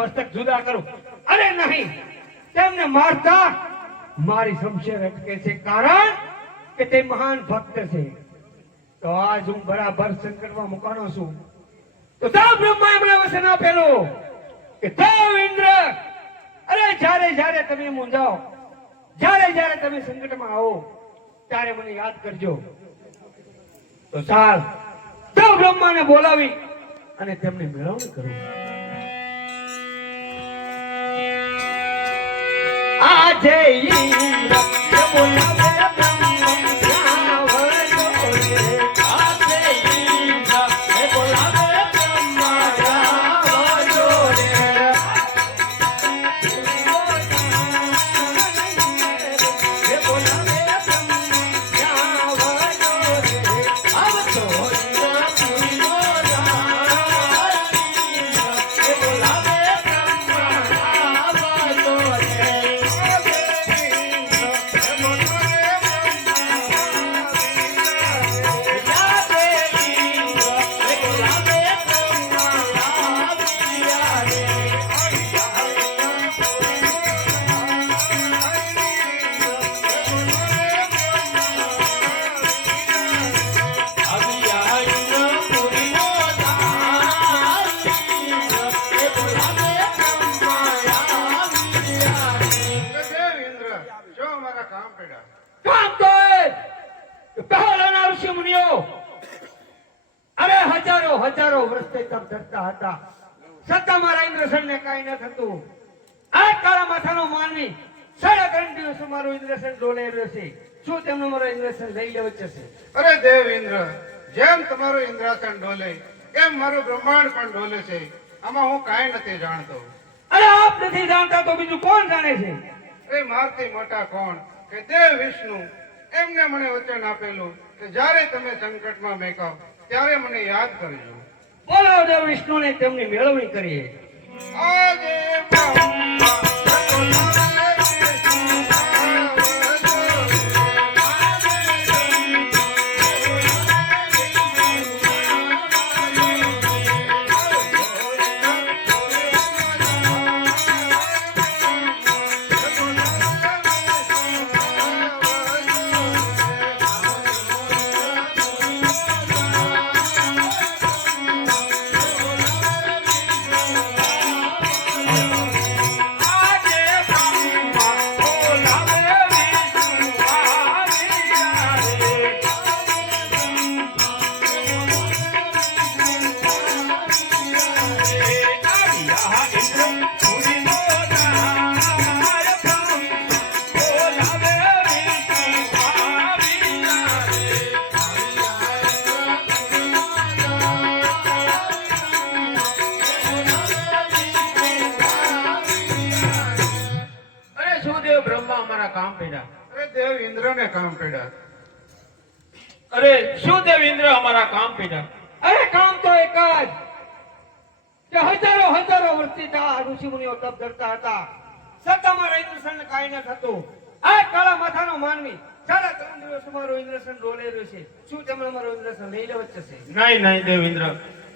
મસ્તક જુદા કરું. અરે નહીં, તેમને મારતા મારી શમશેર અટકે છે, કારણ કે તે મહાન ભક્ત છે. તો આજ હું બરાબર સંકટમાં મુકાનો છું. તો તા બ્રહ્મા એમણે વચન આપેલું કે દેવ ઇન્દ્ર, અરે જ્યારે જ્યારે તમે મૂંઝાઓ, જ્યારે જ્યારે તમે સંકટમાં આવો, ત્યારે મને યાદ કરજો. તો ચાલ દેવ બ્રહ્માને બોલાવી અને તેમને મેળવણી કરું. આજે ઇન્દ્ર બોલાવે હજારો વર્ષથી તપ ધરતા હતા, છતાં મારા ઇન્દ્રસનને કાંઈ ન થતું. આ કાળા માથાનો માનવી 3.5 દિવસ મારું ઇન્દ્રસન ડોલે રહ્યો છે. શું તેમનો મારો ઇન્દ્રસન લઈ લેવો છે? અરે દેવ ઇન્દ્ર, જેમ તમારું ઇન્દ્રાસન ડોલે એમ મારું બ્રહ્માંડ પણ ડોલે છે. આમાં હું કાંઈ નથી જાણતો. અરે આપ નથી જાણતા તો બીજું કોણ જાણે છે? એ મારથી મોટા કોણ કે દેવ વિષ્ણુ, એમને મને વચન આપેલું કે જ્યારે તમે સંકટમાં મેકાવ ત્યારે મને યાદ કરજો. બોલાવો દેવ વિષ્ણુને, તેમની મેળવણી કરીએ. આજે અમારા કામ પડ્યા. અરે દેવ ઇન્દ્રને કામ પડ્યા. અરે શું દેવ ઇન્દ્ર અમારા કામ પડ્યા? અરે કામ તો એક જ કે હજારો વર્ષથી આ ઋષિ મુનિઓ તપ કરતા હતા, છતાં મારા ઇન્દ્રસનને કાંઈ ન થતું. આ કાળા માથાનો માનવી 3.5 દિવસ મારો ઇન્દ્રસન ડોલે રહ્યો છે. શું તમે મારો ઇન્દ્રસન લઈ લેવો છે? નહીં દેવ ઇન્દ્ર,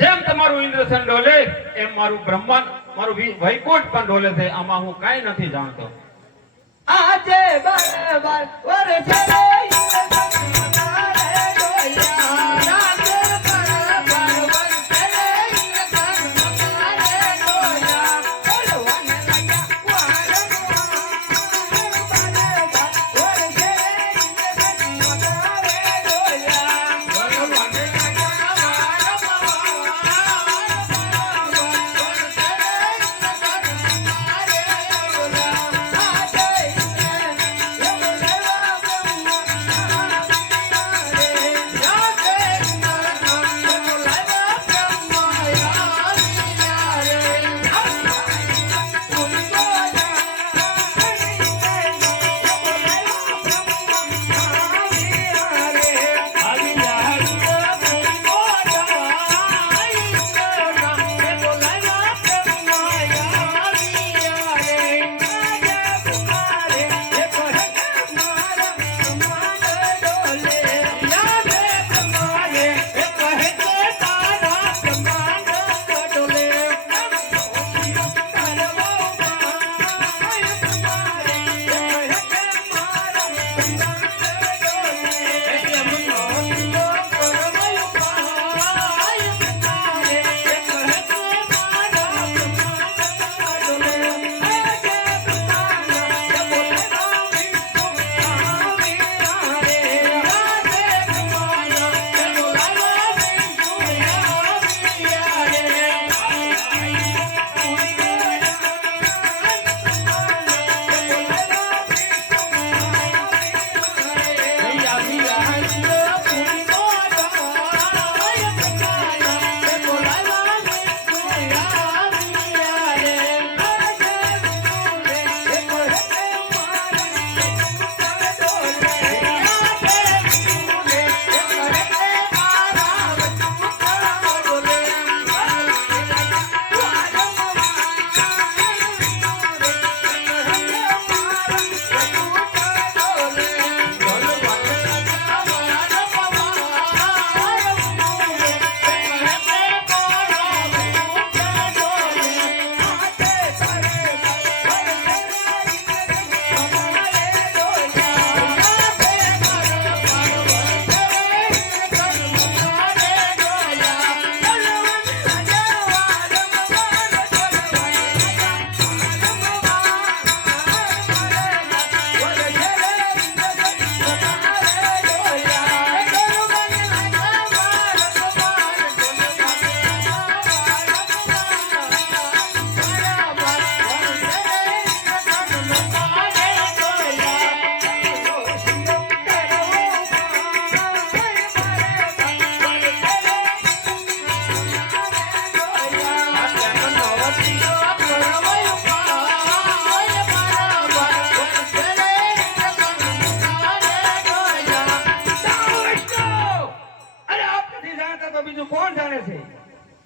જેમ તમારું ઇન્દ્રસન ડોલે એમ મારું બ્રહ્માંડ, મારું વૈકુંઠ પણ ડોલે છે. આમાં હું કાંઈ નથી જાણતો. આજે બાર વર્ષે ઇન્દ્રસન મારે ડોલ્યા, આજે બાર વર્ષે ઇન્દ્રસન મારે ડોલ્યા. બોલવાને લાગ્યા વારંવાર, વર્ષે ઇન્દ્રસન મારે ડોલ્યા. બોલવાને લાગ્યા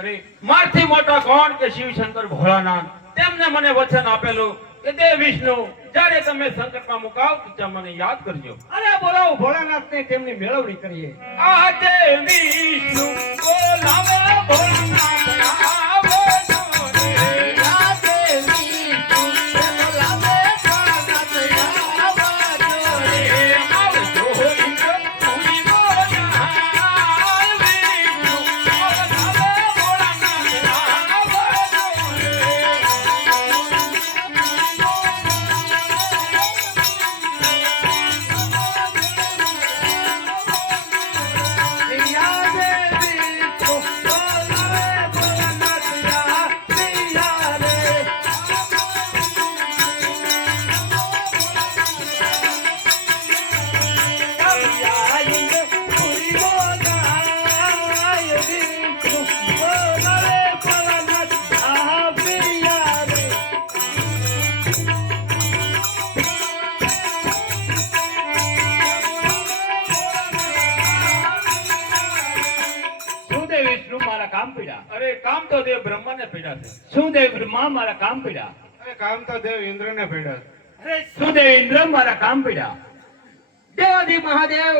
અરે મારથી મોટા કોણ કે શિવશંકર ભોળાનાથ? તેમને મને વચન આપેલું કે દેવ વિષ્ણુ, જ્યારે તમે સંકટમાં મુકાવ ત્યાં મને યાદ કરજો. અરે બોલાવો ભોળાનાથ ને તેમની મેળવણી કરીએ. આ દેવ વિષ્ણુ બોલાવે ભોળાનાથ આવો છો રે. આ દેવ વિષ્ણુ બોલાવે ભોળાનાથ આવો છો રે. આવો છો ઇન્દ્ર ભૂમિ બોલાવે વિષ્ણુ બોલાવે ભોળાનાથ આવો છો રે. તો દેવ બ્રહ્માને પીડા છે. શું દેવ બ્રહ્મા મારા કામ પીડા? અરે કામ તો દેવ ઇન્દ્રને પડ્યા. અરે શું દેવ ઇન્દ્ર મારા કામ પીડા? દેવાધિ મહાદેવ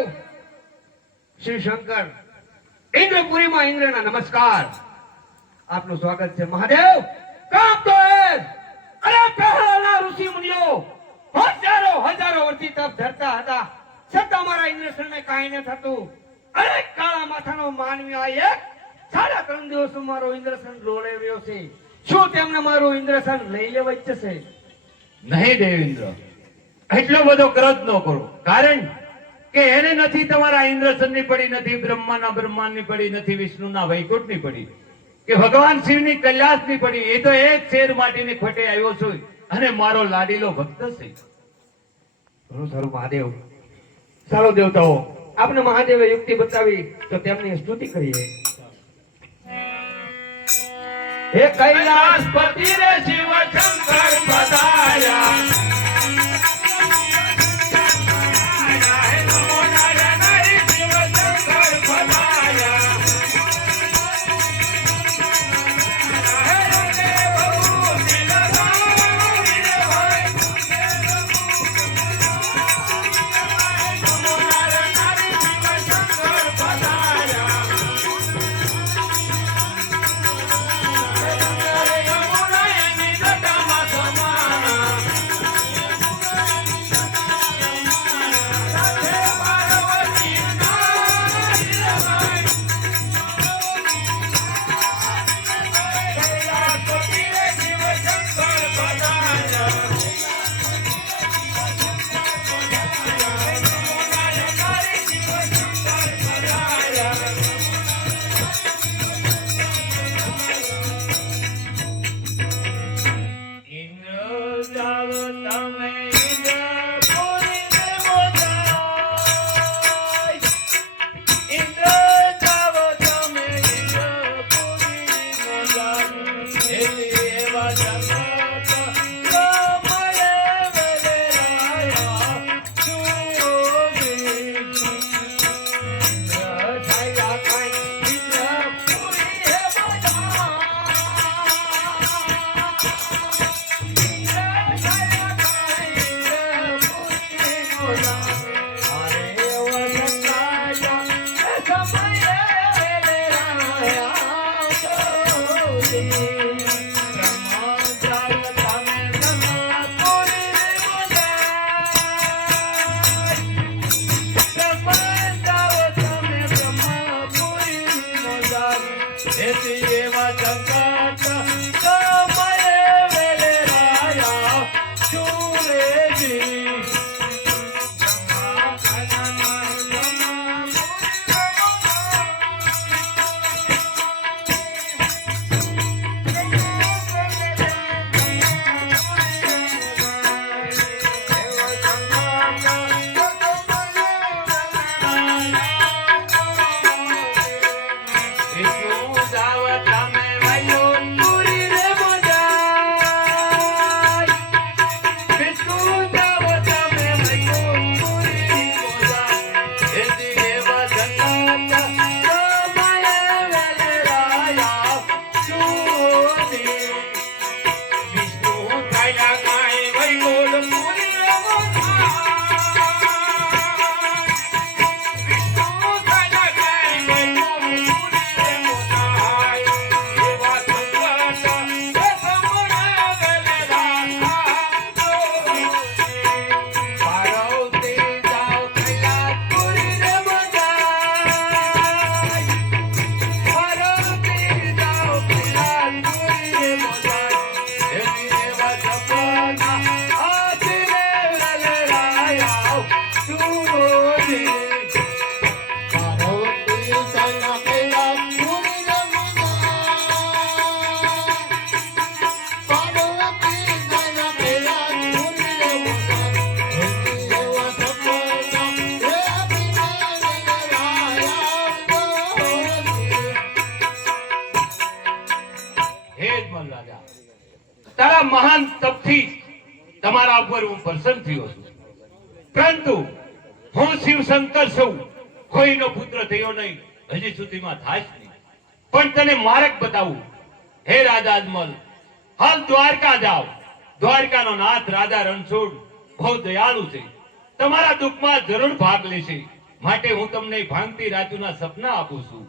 શ્રી શંકર ઇન્દ્રપુરીમાં ઇન્દ્રના નમસ્કાર. આપનું સ્વાગત છે મહાદેવ. કામ તો એ જ. અરે પહેલાના ઋષિ મુનિઓ હજારો વર્ષથી તપ ધરતા હતા, છતાં મારા ઇન્દ્રસનને કાંઈ ન થતું. અરે કાળા માથાનો માનવી આ એક 3.5 દિવસમાં મારો ઇન્દ્રસન રોળેવ્યો છે. શું તેમને મારું ઇન્દ્રસન લઈ લેવા ઈચ્છે છે? નહીં દેવેન્દ્ર, એટલો બધો ક્રોધ ન કરો. કારણ કે એને નથી તમારા ઇન્દ્રસનની પડી, નથી બ્રહ્માના બ્રહ્માંડની પડી, નથી વિષ્ણુના વૈકુંઠની પડી, કે ભગવાન શિવની કૈલાસની પડી. એ તો એક શેર માટીની ખોટે આવ્યો છું અને મારો લાડીલો ભક્ત છે. ઘણું સારું મહાદેવ. ચાલો દેવતાઓ, આપને મહાદેવે યુક્તિ બતાવી તો તેમની સ્તુતિ કરીએ. હે કૈલાસ પતિ રે શિવ શંકર પધાર્યા. હે નમો નારાયણ હરિ શિવ શંકર પધાર્યા. હે રંગે બહુ દિલદાર હોય. નમો નારાયણ હરિ શિવ શંકર પધાર્યા. તારા મહાન તપથી તમારા ઉપર હું પ્રસન્ન થયો છું, પરંતુ હું શિવ શંકર છું, કોઈનો પુત્ર થયો નહીં, હજી સુધીમાં થાય જ નહીં. પણ તને માર્ગ બતાવું હે રાજા અજમલ, હાલ દ્વારકા જાઓ. દ્વારકાનો નાથ રાજા રણછોડ બહુ દયાળુ છે, તમારા દુઃખમાં જરૂર ભાગ લેશે. માટે હું તમને ભાંગતી રાજુના સપના આપું છું.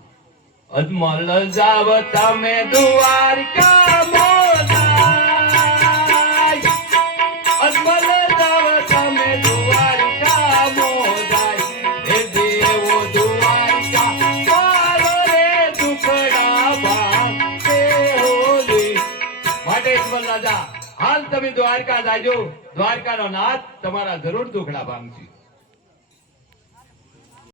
અજમલ જાવ તમે દ્વારકા મોદાય, અજમલ જાવ તમે દ્વારકા મોદાય. હે દેવો દ્વારકા વાળો રે દુખડા ભાંગે હોલી. માટે અજમલ રાજા, હાલ તમે દ્વારકા જાજો. દ્વારકાનો નાથ તમારા જરૂર દુખડા ભાંગશે.